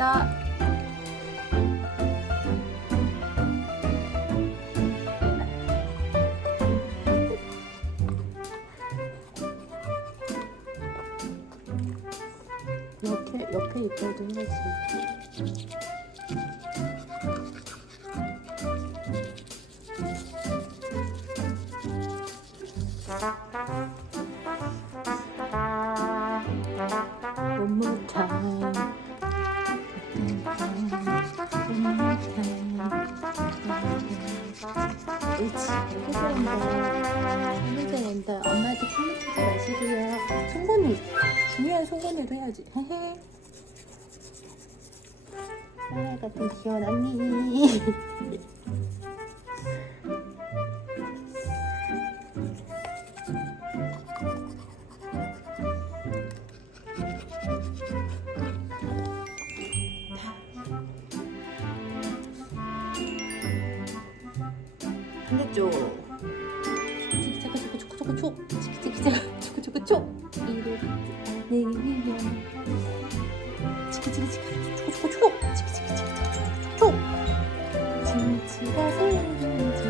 시작합시다 이렇게 옆에 이빨도 해야지 One more. 옳지. 이렇게 잘한다. 정말 잘한다. 엄마한테 킬리키지 마시고요. 송곳니. 중요한 송곳니로 해야지. 헤헤. 사라 같은 귀여운 언니. 반대쪽. 치키치카 초코 초코 초코 초. 치키치키카 초코 초코 초. 이렇게 내리면 치키치키치카 초코 초코 초. 치키치키치카 초코 초코 초. 진치가 생기지.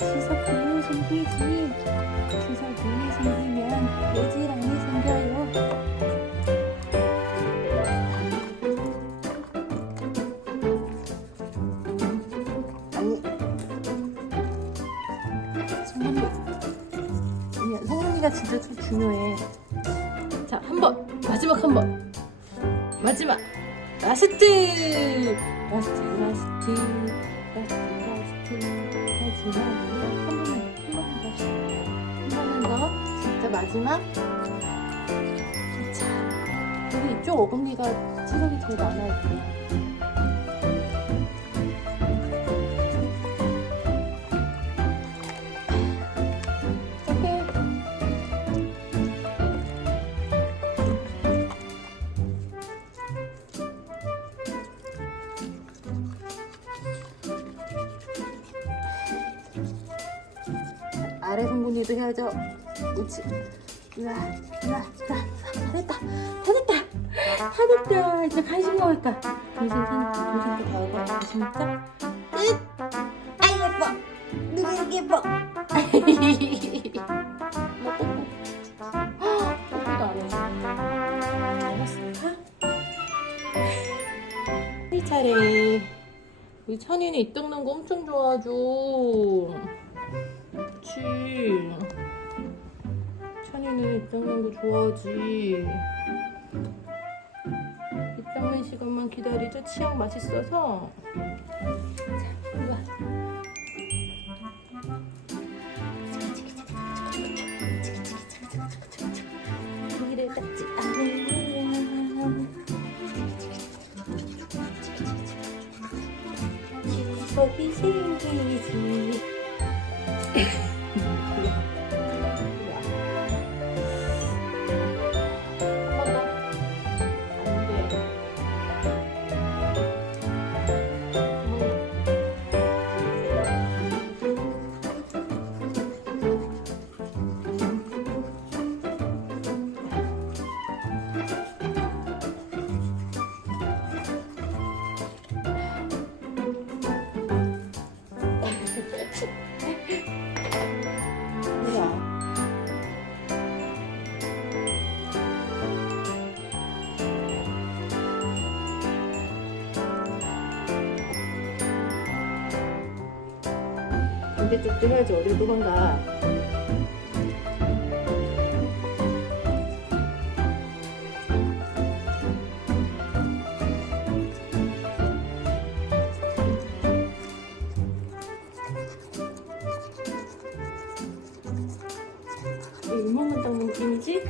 추석이 생기지. 추석이 생기면 예지랑이 생겨요. 성훈이가 진짜 좀 중요해. 자 한 번. 마지막 한 번. 마지막. 라스트. 라스트 라스트. 라스트 라스트. 마지막 한 번만 한 번만 더한 번만 더. 진짜 마지막. 자 여기 이쪽 어금니가 체력이 제일 많아야 돼요 아래 송곳니도 해야죠. 그렇지. 으아, 으아, 으아, 다 됐다. 다 됐다. 다 됐다. 이제 간식 먹을까? 간식, 간식도 다 먹어. 간식 먹자. 끝. 아이, 예뻐. 누구 이렇게 예뻐. 차례. 우리 찬이는 이 떡난 거 엄청 좋아하죠. 그치. 찬이는 이 닦는 거 좋아하지. 이 닦는 시간만 기다리죠. 치약 맛있어서. 자, 이리 와. 고기를 닦지 않으면 추석이 생기지. 반대쪽도 해야지 어딜 도망가 왜 이만한 딱 느낌이지?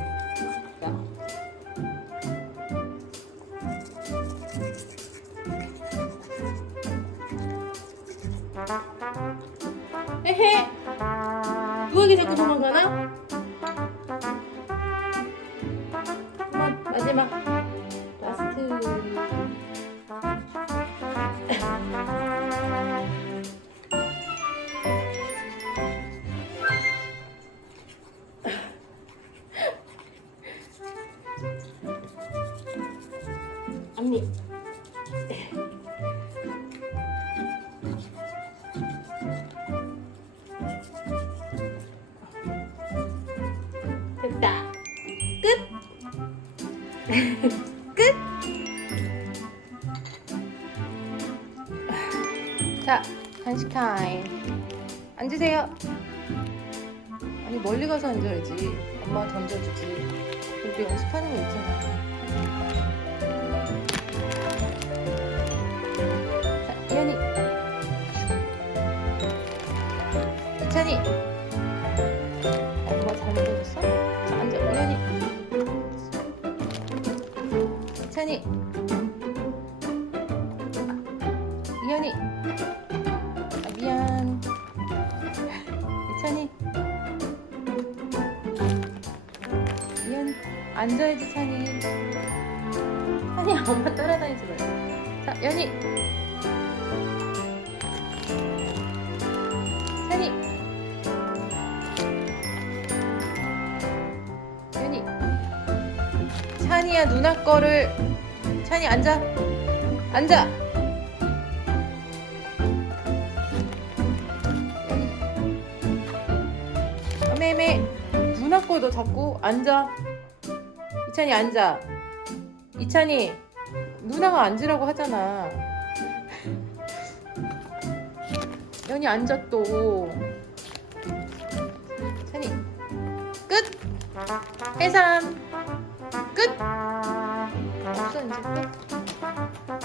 그런 거는 마지막 라스트. 언니. 끝. 자, 간식 타임. 앉으세요. 아니 멀리 가서 앉아야지. 엄마가 던져주지. 우리 연습하는 거 있잖아. 자, 이현이. 이찬이. 이찬이. 이현이. 아, 미안. 이찬이. 이현이. 앉아야지, 찬이. 찬이 엄마 따라다니지 말고. 자, 연이. 찬이. 찬이야, 누나 거를. 찬이 앉아. 앉아. 매매. 누나 거도 자꾸 앉아. 이찬이 앉아. 이찬이 누나가 앉으라고 하잖아. 연이 앉아 또. 찬이 끝. 해산 이제.